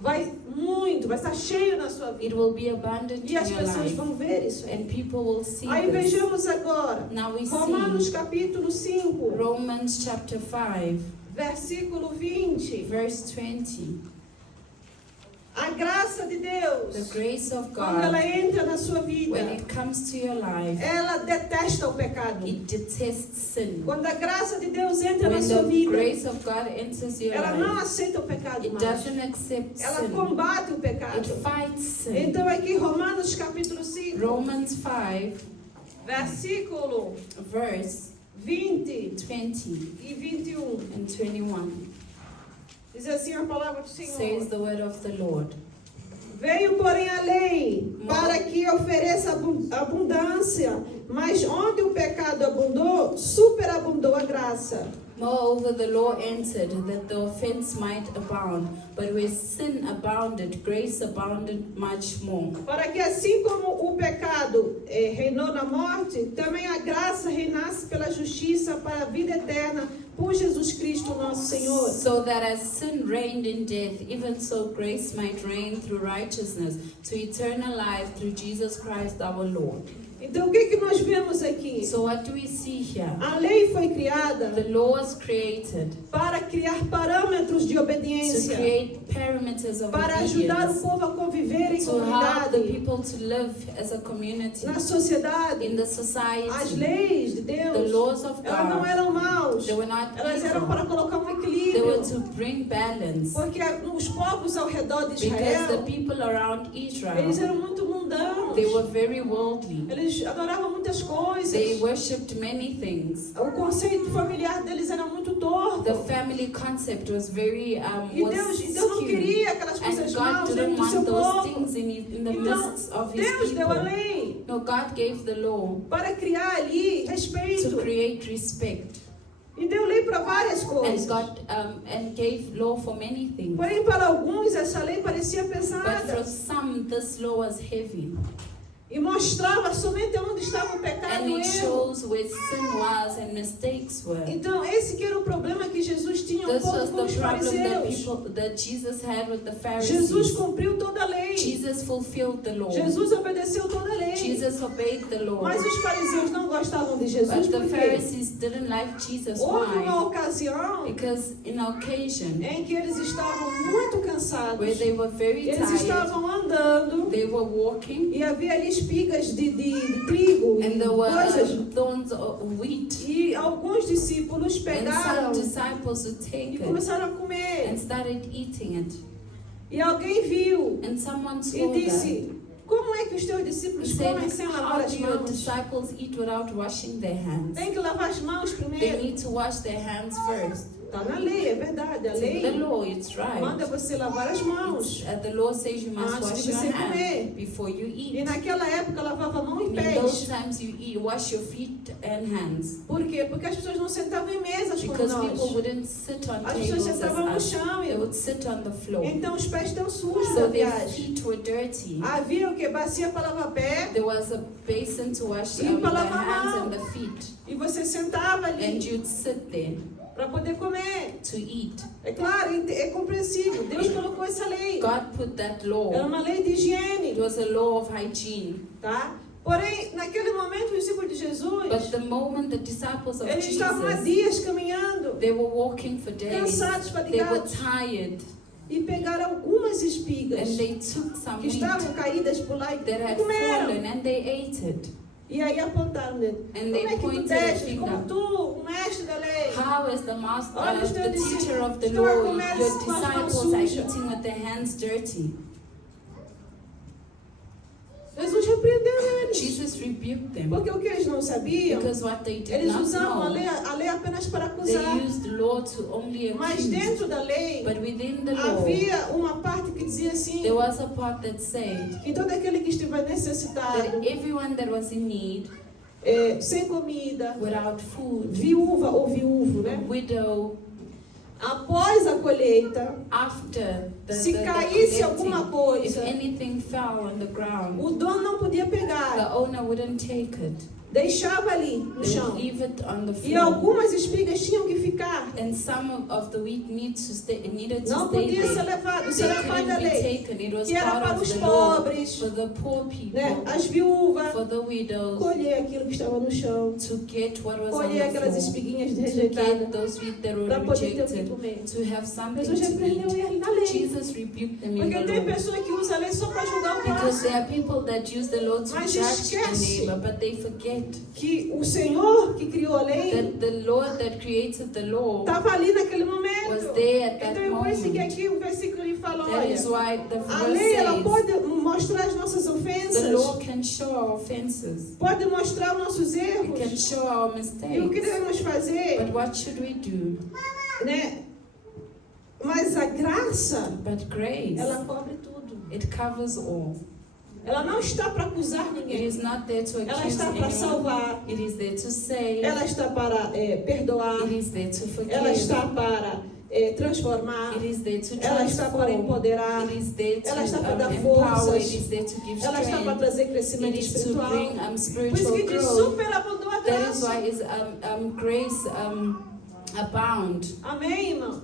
Vai estar cheio na sua vida. It will be abundant E as in your pessoas life, vão ver isso aí. and people will see Aí this. vejamos agora, Now we Romanos see capítulo 5, Romans chapter 5, versículo 20. verse 20. A graça de Deus, The grace of quando ela God, entra na sua vida, when it comes to your life, ela detesta o pecado. it detests sin. Quando a graça de Deus entra na When sua the vida, grace of God enters your ela não life, aceita o pecado it mais. doesn't accept Ela sin. combate o It pecado. fights sin. Então aqui Romanos capítulo 5, Romans 5, versículo verse 20 20 e 21. and 21 Diz assim a palavra do Senhor. says the word of the Lord. Veio, porém, a lei para que ofereça abundância, mas onde o pecado abundou, superabundou a graça. Moreover, the law entered that the offense might abound, but where sin abounded, grace abounded much more. Para que assim como o pecado reinou na morte, também a graça reinasse pela justiça para a vida eterna, por Jesus Cristo nosso Senhor. So that as sin reigned in death, even so grace might reign through righteousness to eternal life through Jesus Christ our Lord. Então o que nós vemos aqui? So what do we see here? A lei foi criada The law was created para criar parâmetros de to obediência, create parameters of para ajudar o obedience, povo a conviver em to help the comunidade, people to live as a community na sociedade. in the As society. leis de The Deus, laws of elas não God, eram maus, they were not elas eram evil. para colocar um They were equilíbrio. to bring balance, Porque os povos ao redor de because the Israel, people around eles Israel, eram muito mundanos. they were very worldly. Eles adoravam muitas They coisas. worshipped many things. O conceito familiar deles era muito torto. The family concept was very E was Deus não skewed, queria aquelas and coisas God maus didn't dentro do seu want those povo. things in the Então, midst of His Deus deu a people. lei No, God gave the law para criar ali to respeito. create respect, E deu lei para várias and coisas. God and gave law for many things. Porém, para alguns, essa lei parecia But pesada. for some, this law was heavy, E mostrava somente onde estava o and pecado e o it erro. shows where sin was and mistakes were. Então, esse que era o problema que Jesus tinha um This pouco was com os the problem that fariseus. that Jesus had with the Jesus Pharisees. cumpriu toda a lei. Jesus fulfilled the law. Jesus obedeceu toda a lei. Jesus obeyed the law. Mas os fariseus não gostavam de Jesus. But the Por quê? Pharisees didn't like Jesus. Houve uma Why? ocasião Because in an occasion em que eles estavam muito cansados. where they were very Eles tired, estavam andando they were walking, e havia ali espigas de trigo e and there were coisas. thorns of wheat. E alguns discípulos And pegaram some disciples would e take it começaram a comer. and started eating it. E alguém viu And someone e saw that. disse: como é que os teus He discípulos said, comem sem lavar how as do your mãos? disciples eat without washing their hands? Tem que lavar as mãos They primeiro. need to wash their hands first. Está na lei, é verdade. A It's in the lei law, it's right. manda você lavar as mãos. The law says you must Antes wash de your você hands comer. before you E eat. naquela época lavava mão e In those pés. times you eat, wash your feet and hands. Por quê? Porque as pessoas não sentavam em mesas como Because people nós. wouldn't sit on As pessoas tables as sentavam no us. chão. They would sit on the floor. Então os pés estão sujos da So their viagem. feet were dirty. Havia o que? Bacia para lavar pé. There was a basin to wash E the para lavar hands mão. and the feet. E você sentava And ali you'd sit there para poder comer. to eat. É claro, é compreensível. Deus colocou essa lei. God put that Era law. uma lei de It higiene, was a law of hygiene. tá? Porém, naquele momento, os discípulos de Jesus, But the moment the disciples of eles estavam há Jesus, dias caminhando, they were walking for days. cansados, They were fatigados, tired. e pegaram algumas espigas And they took some que wheat estavam caídas por lá that e had comeram. fallen and they ate it. E aí apontaram nele. And Como they é que tu pointed a destes, finger. como tu, o mestre da lei? How is the master, Olha os the teus teacher of the discípulos, estão a law, comer your com as mãos disciples are sujas. eating with their hands dirty? Jesus repreendeu eles. Jesus rebuked them Porque o que eles não sabiam, because what they did eles not usavam know, a lei apenas para they acusar. used law to only Mas accuse. dentro da lei, But within the law, havia uma parte que dizia assim, there was a part that said que todo aquele que estiver necessitado, that everyone that was in need, sem comida, without food, viúva ou viúvo, né? widow, Após a colheita, after se the caísse alguma collecting, if coisa, anything fell on the ground, o dono não podia pegar, the owner wouldn't take it. deixava ali no They chão. would leave it on the E floor. algumas espigas tinham que ficar. And some of the wheat needed to stay Não there. podia ser levado, isso They era parte da couldn't be lei. taken. It was Que era part para of os the law pobres, for the poor people, né? As viúvas, for the widows, colher aquilo que estava no chão, to get what was on colher the aquelas floor, espiguinhas to rejeitadas, get those wheat that were para poder ter o que rejected, comer. to have something Jesus to repreendeu eat. ele na lei. Jesus rebuked them in Porque the tem law. pessoa que usa a lei só para julgar o Because próximo. there are people that use the law to Mas judge the esquece neighbor, but they forget Que o Senhor que criou a lei that the Lord that created the law estava ali naquele was momento. there at that Então é por isso que moment. aqui o versículo ele fala, That olha, is why the a verse lei ela says pode mostrar as nossas the ofensas, law can show our offenses, pode mostrar os nossos it can erros. show our E o que mistakes. devemos fazer, But what should we do? né? Mas a graça, But grace, ela cobre tudo. it covers all. Ela não está para acusar It ninguém. is not there to Ela accuse está para anyone. salvar. It is there to save. Ela está para perdoar. It is there to forgive. Ela está para transformar. It is there to Ela está para transform. empoderar. It is there to Ela está para dar empower. forças. It is there to give Ela está para strength. trazer It crescimento is to espiritual. bring Por isso spiritual que diz growth. superabundou a That is why graça. is grace abound. Amém, irmãos?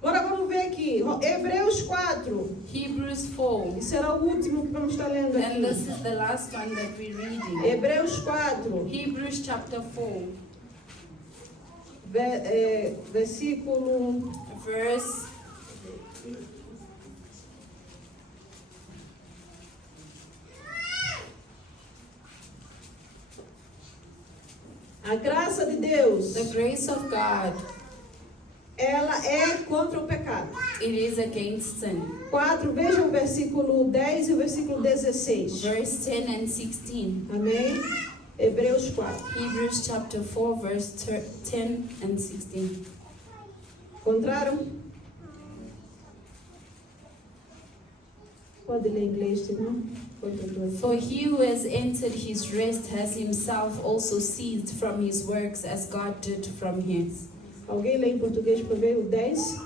Agora vamos ver aqui. Hebreus 4. Hebrews 4. E será o último que vamos estar lendo And this aqui. is the last one that we're reading. Hebreus 4. Hebrews chapter 4, Versículo verse A graça de Deus, the grace of God, ela é contra o pecado. it is against sin. 4, veja o versículo 10 e o versículo 16. Verse 10 and 16. Amém? Hebreus 4. Hebrews chapter 4, verse 10 and 16. Encontraram? Pode ler em inglês, irmão? For he who has entered his rest has himself also ceased from his works as God did from his. Alguém lê em português para ver o 10?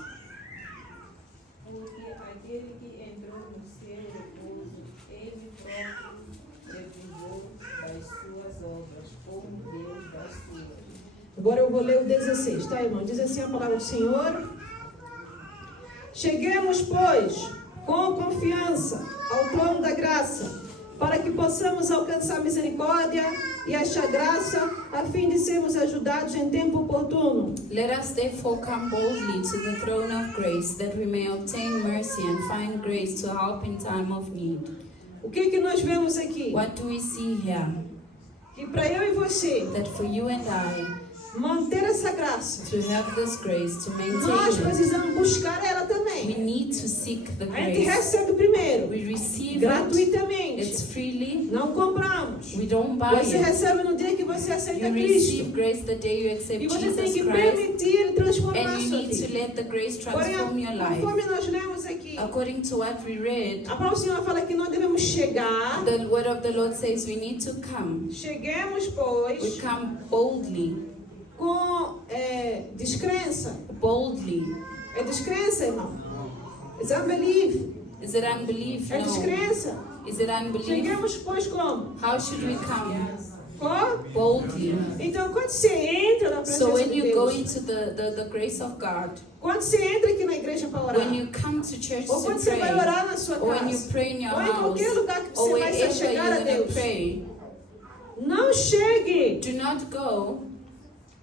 Porque aquele que entrou no seu repouso, ele próprio repousou das suas obras, como Deus das suas. Agora eu vou ler o 16, tá, irmão? Diz assim a palavra do Senhor. Cheguemos, pois, com confiança ao trono da graça, para que possamos alcançar misericórdia e achar graça, a fim de sermos ajudados em tempo oportuno. Let us therefore come boldly to the throne of grace, that we may obtain mercy and find grace to help in time of need. O que nós vemos aqui? What do we see here? Que para eu e você That for you and I, manter essa graça, to have this grace, to nós maintain it, precisamos buscar ela we também. need to seek the A gente grace. recebe primeiro, We receive it, gratuitamente. it's freely, Não compramos. we don't buy Você it. recebe no dia que você aceita You Cristo. receive grace the day you accept E você tem Jesus que Christ, permitir transformar a and you sua need to vida. let the grace Porém, transform your life. conforme nós lemos aqui, According to what we read, a palavra do Senhor fala que nós devemos chegar. the word of the Lord says we need to come. Cheguemos, We pois, come boldly, com descrença. boldly. É descrença, irmão? É unbelief. Is it unbelief? É No. descrença. Is it unbelief? Chegamos, pois, como? How should we come? Com? Boldly. Então, quando você entra na presença So when de you go Deus, into the grace of God, quando você entra aqui na igreja para orar, when you come to church ou to quando você vai pray, orar na sua or when you casa, pray in your ou em house, qualquer lugar que or você vai se wherever chegar a you're going Deus, to pray, não chegue do not go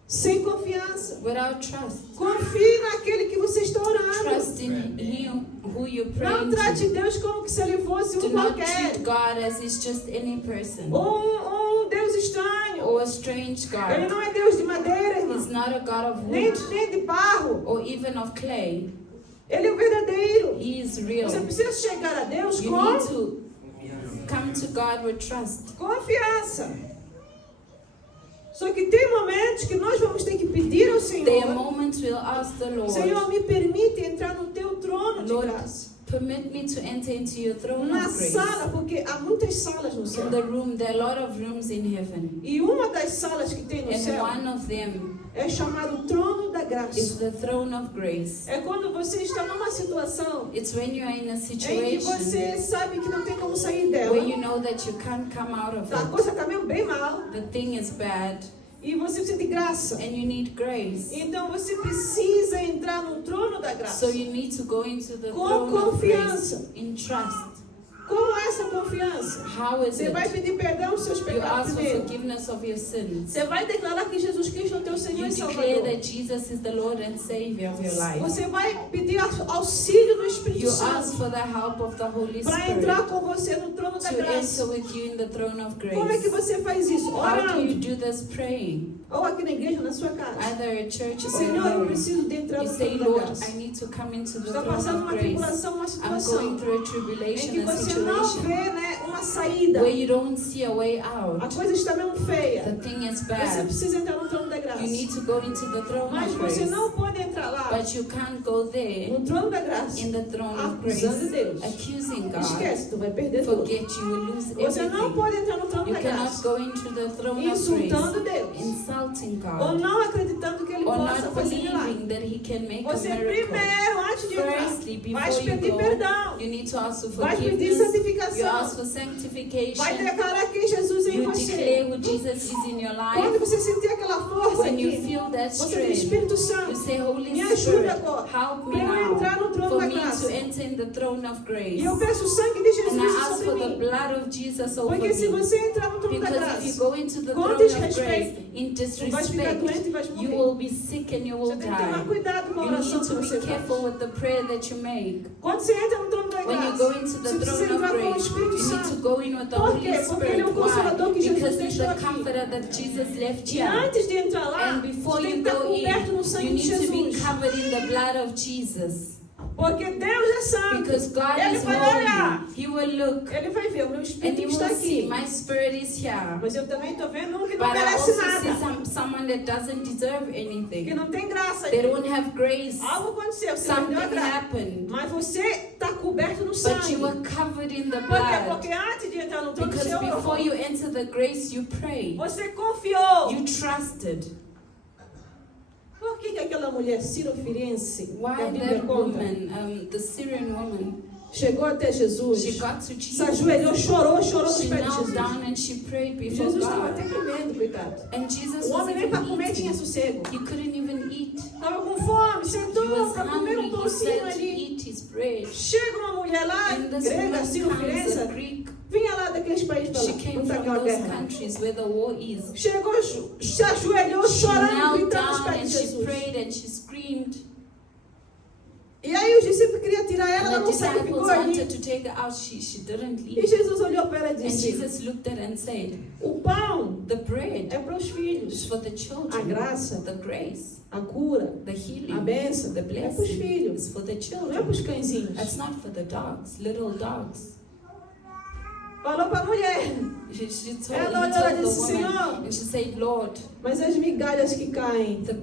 sem confiança. without trust. Confie naquele que você está orando. Trust in Him who you're Não praying trate to. Deus como que se ele fosse Do um not qualquer. treat God as He's just any person Ou um Deus estranho. or a strange Ele God. não é Deus de madeira, He's irmão. not a God of Nem wood de barro. or even of clay. Ele é o verdadeiro. He is real. Você precisa chegar a Deus You com need to come to God with trust. Confiança. Só que tem momentos que nós vamos ter que pedir ao There are Senhor: moments we'll ask the Senhor, Lord, me permite entrar no teu trono de Lord, graça. permit me to enter into your throne Na of grace. sala, porque há muitas salas no céu. In the room, there are a lot of rooms in heaven. E uma das salas que tem no And céu one of them é chamado trono da is graça. the throne of grace. É quando você está numa situação It's when you're in a em que situation você sabe que não tem como sair dela. where you know that you can't come out of A it. coisa está mesmo bem mal. The thing is bad E você precisa de graça. and you need grace. Então você precisa entrar no trono da graça. So you need to go into the Com throne of confiança. grace in trust. Como é essa confiança? How is Você vai it? pedir perdão dos seus You pecados ask for primeiro. forgiveness of your sins. Você vai declarar que Jesus Cristo é o teu Senhor You e declare Salvador. that Jesus is the Lord and Savior of your life. Você vai pedir auxílio do Espírito You ask Santo for the help of the Holy para Spirit entrar com você no trono da to graça. enter with you in the throne of Como é que grace. você faz isso? How do you Orando. do this? Praying. Ou aqui na igreja, na sua casa. Either at church or Senhor, eu home. preciso de entrar You no say, trono da Lord, graça. I need to come into the Estou throne passando of uma grace. tribulação, uma I'm situação going through a em tribulation, que a você não situation vê, né, uma saída. where you don't see a way A out. coisa está mesmo feia. The thing is Você bad. precisa entrar no trono da graça. You need to go into the throne Mas of você grace. não pode entrar lá But you can't go there no trono da graça in the throne of grace acusando Deus. accusing God. Esquece, tu vai perder tudo. Forget, you will lose Você não everything. pode entrar no trono You da cannot graça go into the throne of insultando grace, Deus insulting ou God, não acreditando que Ele or possa not fazer milagre. believing that He can make a Você miracle. primeiro, antes de Firstly, entrar, vai before you pedir go, perdão, you need to ask for vai pedir forgiveness. You santificação, ask for vai sanctification. declarar quem Jesus é em You você. declare who Jesus is in your Quando life. você sentir aquela força When you aqui, feel that você diz: strength, Espírito you Santo, say, Holy me ajuda Spirit, agora help me para eu entrar no now trono for da me graça. to enter in the throne of grace. E eu peço o sangue de And Jesus I ask sobre for the mim. blood of Jesus over Porque se me. você entrar no trono da Because if you graça, go into the com throne of desrespeito, grace in tu vais ficar doente e vais disrespect, you morrer. will be sick and you will Você tem que tomar die. cuidado com a You oração need que to você be careful faz. with the prayer that you make. Quando você entra no trono da When you graça, go into você the precisa throne of entrar com o grace, Espírito you need to Santo. go in with the Por Holy quê? Porque Ele é Spirit. o Consolador Why? que Jesus Because He's deixou the aqui. comforter that Jesus left E here. antes de entrar lá, And before você tem you que estar go coberto no in, sangue you de need to be Jesus. covered in the blood of Jesus. Porque Deus é santo. Because God Ele is vai olhar. holy. He will look Ele vai ver, o meu and Espírito He está will see, aqui. my spirit is here. Mas eu também estou vendo um que não But I merece also see nada. someone that doesn't deserve Que anything. não tem graça. They don't have grace. Algo aconteceu, você não deu a Something graça. happened. Mas você está coberto no But sangue. you were covered in the Por quê? blood. Porque antes de entrar no trono do Because Senhor, before you enter the grace, you pray. você confiou. You trusted. Por que aquela mulher cirofiriense, que a Why Bíblia that conta, woman, the Syrian woman, chegou até Jesus, she got to se Jesus. ajoelhou, chorou nos She pés de knelt Jesus. down and she prayed before Jesus estava até God. comendo, coitado. And Jesus O was homem nem para even comer tinha eating. sossego. He couldn't even eat. Estava com fome, He sentou was para comer hungry. He pãozinho said to ali. eat his bread. Chega uma mulher lá, And this grega, woman comes, cirofiriense, a Greek. vinha lá daqueles países para She lá, came não está from aquela those guerra. countries where the war is. Chegou, se ajoelhou, She chorando, knelt gritando nos down pés and de she Jesus. prayed and she screamed. E aí os discípulos queriam tirar ela, ela And não the saiu, ficou disciples ali. wanted to take her out. She didn't E leave. Jesus olhou para ela e And disse: Jesus looked at her and said, o pão the bread é para os is filhos, for the a children. graça, The grace, a cura, the a healing, bênção the é para os blessing filhos, is for the não é para children. os cãezinhos. That's not for the dogs, little dogs. Falou para a mulher, He told ela olhou e the disse: woman, Senhor, and she said, Lord, mas as migalhas que caem the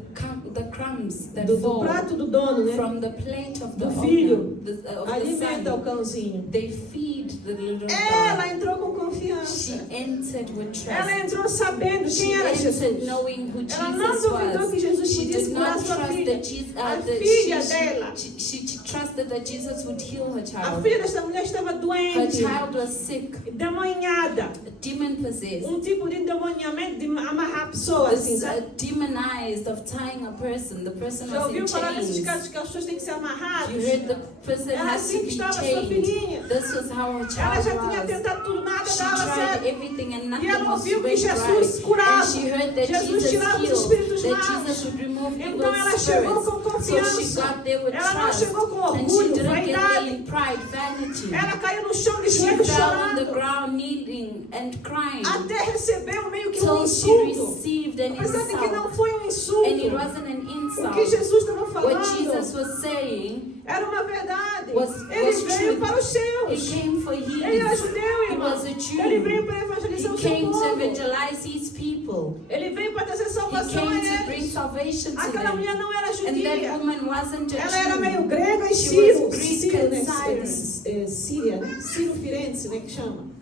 crumbs that do fall prato do dono, né? from the plate of the Do filho, owner, of the Alimenta o son, cãozinho. they feed the little Ela dog. entrou com She confiança. entered with Ela trust. entrou sabendo She quem era entered Jesus. knowing who Ela não Jesus duvidou que was. Jesus She podia did curar not sua trust filha. that Jesus, A that filha dela. she trusted that Jesus would heal her A child. filha desta mulher estava Her doente, child was sick, demonhada. demon possessed. Um tipo de demoniamento de amarrar a pessoa, assim, This sabe? demonized of tying a person. The person Já was ouviu in falar desses chains. casos que as pessoas têm que ser amarradas? You heard the person Era has assim to que be estava a sua chained. filhinha. This was how her Ela child já tinha was. tentado tudo, nada She dava tried certo. everything and E nothing ela was ouviu que went Jesus right. curava. And she heard that Jesus Jesus tirava os healed, espíritos that maus. Jesus would remove Então ela evil chegou com spirits. So she confiança. got there with Ela não trust. chegou com And she orgulho, didn't get there vaidade. in pride, vanity. Ela caiu no chão de She joelhos fell on the chorando. ground kneeling weeping and crying até recebeu meio que um till she insulto. received an Apesar de que não insult. foi um insulto, And it wasn't an o que insult. Jesus estava What Jesus falando was saying, era uma verdade. was Ele veio truth. para os He seus. came for Ele era his. judeu, He irmão. was a Jew. Ele veio para He evangelizar o seu came to povo. evangelize his people. Ele veio para trazer He salvação a came to bring eles. salvation to Aquela them. mulher não era And that judia. woman wasn't a Ela era Jew. meio grega e She Ciro. was Greek Ciro, and né? Syrian. Síria, né? Ciro Firenze, né? Que chama.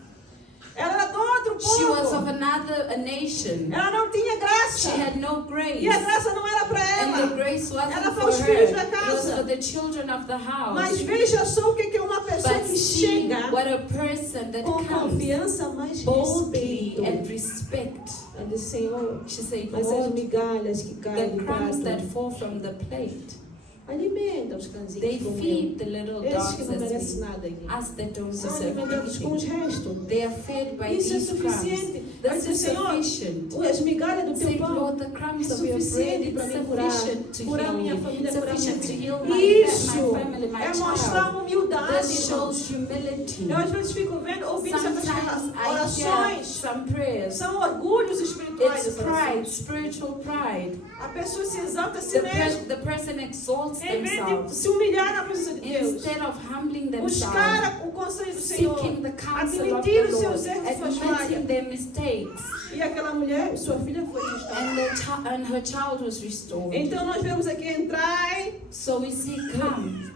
Ela era do outro She was of povo. a nation. Ela não tinha graça. She had no grace. E a graça não era para And the ela. grace wasn't Era para for os her. filhos da It was casa. for the children of the house. Mas veja só o que é uma pessoa But que see chega what a person that com comes confiança, mais boldly respeito. and respect. Ela disse, Senhor, She said, mas as Lord, migalhas que caem the do crumbs that prato, fall from the plate, alimenta os they cãezinhos com feed the little Esses que dogs não merecem as nada aqui. us that don't São deserve alimentados com os anything. restos. They are fed by Isso é these crumbs. suficiente. Vai This dizer, is Senhor, sufficient. as migalhas do Say, teu pão Lord, the é crumbs of your bread, suficiente it's para me curar, sufficient to curar heal minha me, família, curar minha sufficient to filha. heal my Isso family, my é mostrar child. humildade, This irmãos. shows humility. Eu às vezes fico vendo, ouvindo certas Sometimes I hear orações. some prayers. São orgulhos espirituais. It's essas pride, orações. spiritual pride. A pessoa se exalta a si mesma. The person exalts Em vez de themselves se humilhar na presença de Deus. instead of humbling themselves, Buscar o conselho do Senhor. seeking the counsel of Admitir the os Lord, seus erros e suas admitting falhas. their mistakes, E aquela mulher, sua filha foi and restaurada. and her child was restored. Então nós vemos aqui entrar So we see come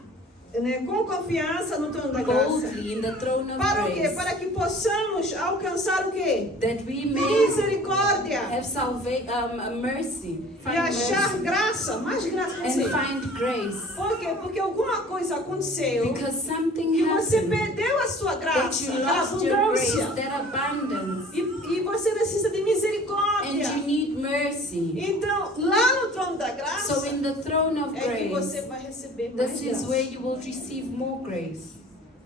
com confiança no trono da graça. boldly in the throne of Para o quê? grace, Para que possamos alcançar o quê? that we may Misericórdia. have mercy, E find achar mercy, graça, mais graça para and você. find grace, Por quê? Porque alguma coisa aconteceu because something e você happened perdeu a sua that graça, you a lost your grace, abundância. that abundance, E você precisa de and misericórdia. you need mercy. Então, lá no trono da graça, So in the throne of é que você grace, vai receber mais this is graça. where you will receive more grace,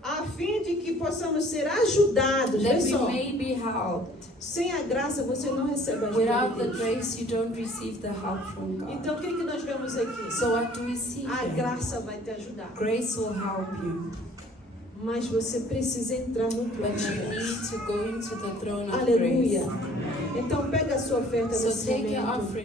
A fim de que possamos ser ajudados. that Vê we só, may be helped. sem a graça você não recebe a ajuda Without de the Deus. grace, you don't receive the help from God. Então, o que nós vemos aqui? So what do we see A here? graça vai te ajudar. Grace will help you, Mas você precisa entrar no but trono. you need to go into the throne of Aleluia. grace. Então, pega a sua oferta So nesse take your momento. offering.